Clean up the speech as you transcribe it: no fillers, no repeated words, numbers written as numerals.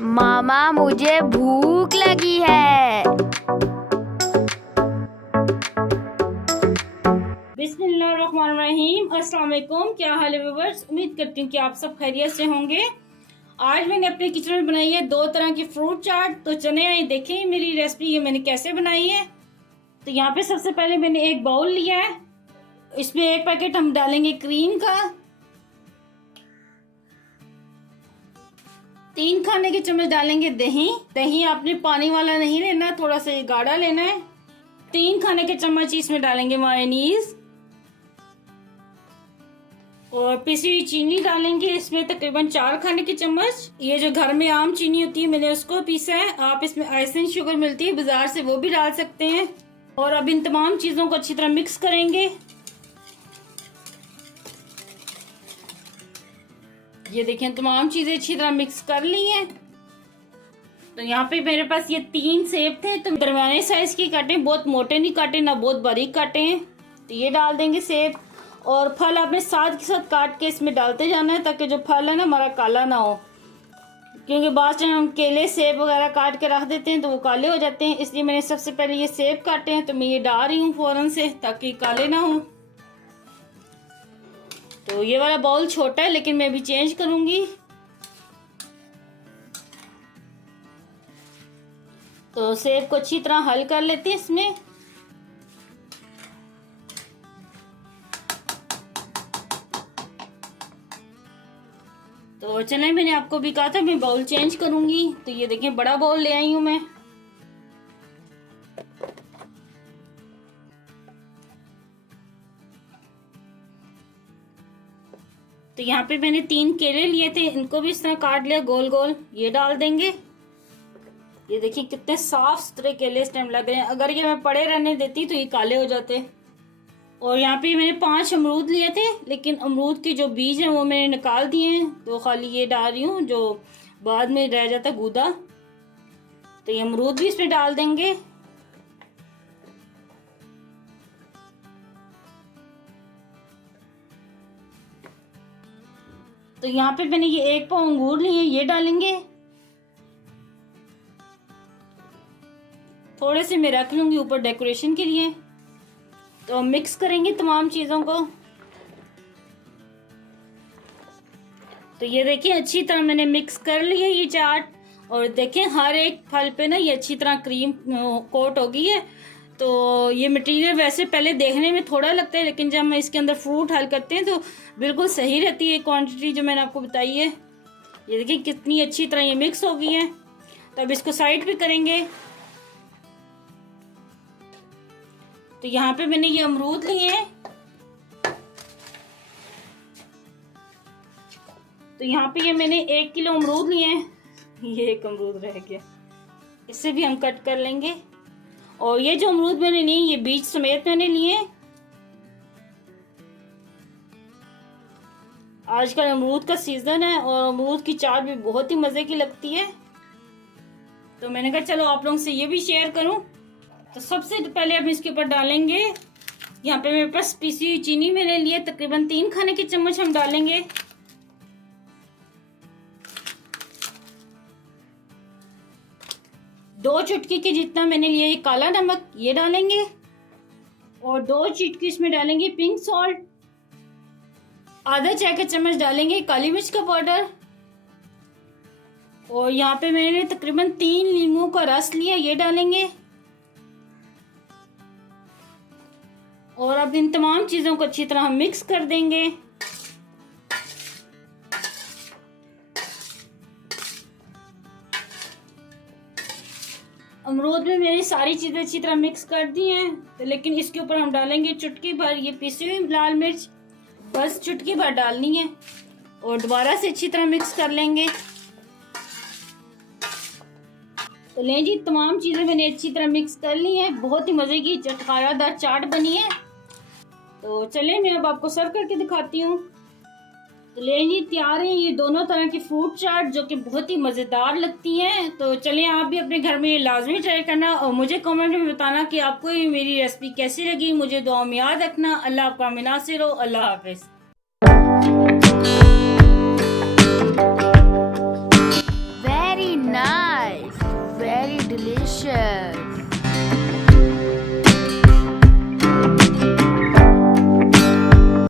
मामा मुझे भूख लगी है। बिस्मिल्लाहिर्रहमानिर्रहीम। अस्सलाम वालेकुम। क्या हाल है व्यूअर्स? उम्मीद करती हूँ कि आप सब खैरियत से होंगे। आज मैंने अपने किचन में बनाई है 2 तरह की फ्रूट चाट। तो चले आइए देखें मेरी रेसिपी ये मैंने कैसे बनाई है। तो यहाँ पे सबसे पहले मैंने एक बाउल लिया है, इसमें एक पैकेट हम डालेंगे क्रीम का, 3 खाने के चम्मच डालेंगे दही। दही आपने पानी वाला नहीं लेना, थोड़ा सा गाढ़ा लेना है। 3 खाने के चम्मच इसमें डालेंगे मायोनीज और पिसी हुई चीनी डालेंगे इसमें तकरीबन 4 खाने के चम्मच। ये जो घर में आम चीनी होती है मैंने उसको पीसा है। आप इसमें आइसिंग शुगर मिलती है बाजार से, वो भी डाल सकते हैं। और अब इन तमाम चीजों को अच्छी तरह मिक्स करेंगे। ये देखें तमाम चीजें अच्छी तरह मिक्स कर ली हैं। तो यहाँ पे मेरे पास ये 3 सेब थे, तो दरमियाने साइज की काटे, बहुत मोटे नहीं काटे ना बहुत बारीक काटे हैं। तो ये डाल देंगे सेब। और फल आपने साथ के साथ काट के इसमें डालते जाना है ताकि जो फल है ना हमारा काला ना हो, क्योंकि बाद में हम केले सेब वगैरह काट के रख देते हैं तो वो काले हो जाते हैं। इसलिए मैंने सबसे पहले ये सेब काटे हैं, तो मैं ये डाल रही हूँ फौरन से ताकि काले ना हो। तो ये वाला बाउल छोटा है लेकिन मैं भी चेंज करूंगी। तो सेब को अच्छी तरह हल कर लेते हैं इसमें। तो चलें, मैंने आपको भी कहा था मैं बाउल चेंज करूंगी। तो ये देखें बड़ा बाउल ले आई हूं मैं। तो यहाँ पे मैंने 3 केले लिए थे, इनको भी इस तरह काट लिया गोल गोल। ये डाल देंगे। ये देखिए कितने साफ सुथरे केले इस टाइम लग रहे हैं। अगर ये मैं पड़े रहने देती तो ये काले हो जाते। और यहाँ पे मैंने 5 अमरूद लिए थे, लेकिन अमरूद के जो बीज हैं वो मैंने निकाल दिए हैं, तो खाली ये डाल रही हूँ जो बाद में रह जाता गूदा। तो ये अमरूद भी इसमें डाल देंगे। तो यहाँ पे मैंने ये 1 पाव अंगूर लिए, ये डालेंगे। थोड़े से मैं रख लूंगी ऊपर डेकोरेशन के लिए। तो मिक्स करेंगे तमाम चीजों को। तो ये देखिए अच्छी तरह मैंने मिक्स कर लिया ये चाट। और देखें हर एक फल पे ना ये अच्छी तरह क्रीम कोट हो गई है। तो ये मटेरियल वैसे पहले देखने में थोड़ा लगता है, लेकिन जब हम इसके अंदर फ्रूट हल करते हैं तो बिल्कुल सही रहती है क्वांटिटी जो मैंने आपको बताई है। ये देखिए कितनी अच्छी तरह ये मिक्स हो गई है। तो अब इसको साइड पे करेंगे। तो यहाँ पे मैंने ये अमरूद लिए हैं। तो यहाँ पे ये मैंने 1 किलो अमरूद लिए हैं। ये एक अमरूद रह गया, इससे भी हम कट कर लेंगे। और ये जो अमरूद मैंने लिए ये बीज समेत मैंने लिए। आजकल अमरूद का सीजन है और अमरूद की चाट भी बहुत ही मजे की लगती है। तो मैंने कहा चलो आप लोगों से ये भी शेयर करूं। तो सबसे पहले हम इसके ऊपर डालेंगे, यहाँ पे मेरे पास पिसी हुई चीनी मैंने लिए, तकरीबन 3 खाने के चम्मच हम डालेंगे। दो चुटकी के जितना मैंने लिया ये काला नमक, ये डालेंगे। और 2 चुटकी इसमें डालेंगे पिंक सॉल्ट। आधा चाय का चम्मच डालेंगे काली मिर्च का पाउडर। और यहाँ पे मैंने तकरीबन 3 नींबू का रस लिया, ये डालेंगे। और अब इन तमाम चीजों को अच्छी तरह हम मिक्स कर देंगे। अमरूद में मैंने सारी चीजें अच्छी तरह मिक्स कर दी हैं, तो लेकिन इसके ऊपर हम डालेंगे चुटकी भर ये पिसी हुई लाल मिर्च, बस चुटकी भर डालनी है। और दोबारा से अच्छी तरह मिक्स कर लेंगे। तो लें जी तमाम चीजें मैंने अच्छी तरह मिक्स कर ली हैं। बहुत ही मजे की चटखारादार चाट बनी है। तो चले मैं अब आपको सर्व करके दिखाती हूँ। तो लें जी तैयार है ये दोनों तरह की फ्रूट चाट जो कि बहुत ही मज़ेदार लगती हैं। तो चलिए आप भी अपने घर में ये लाजमी ट्राई करना और मुझे कमेंट में बताना कि आपको ये मेरी रेसिपी कैसी लगी। मुझे दुआ में याद रखना। अल्लाह आपका मिनासिर हो। अल्लाह हाफिज़।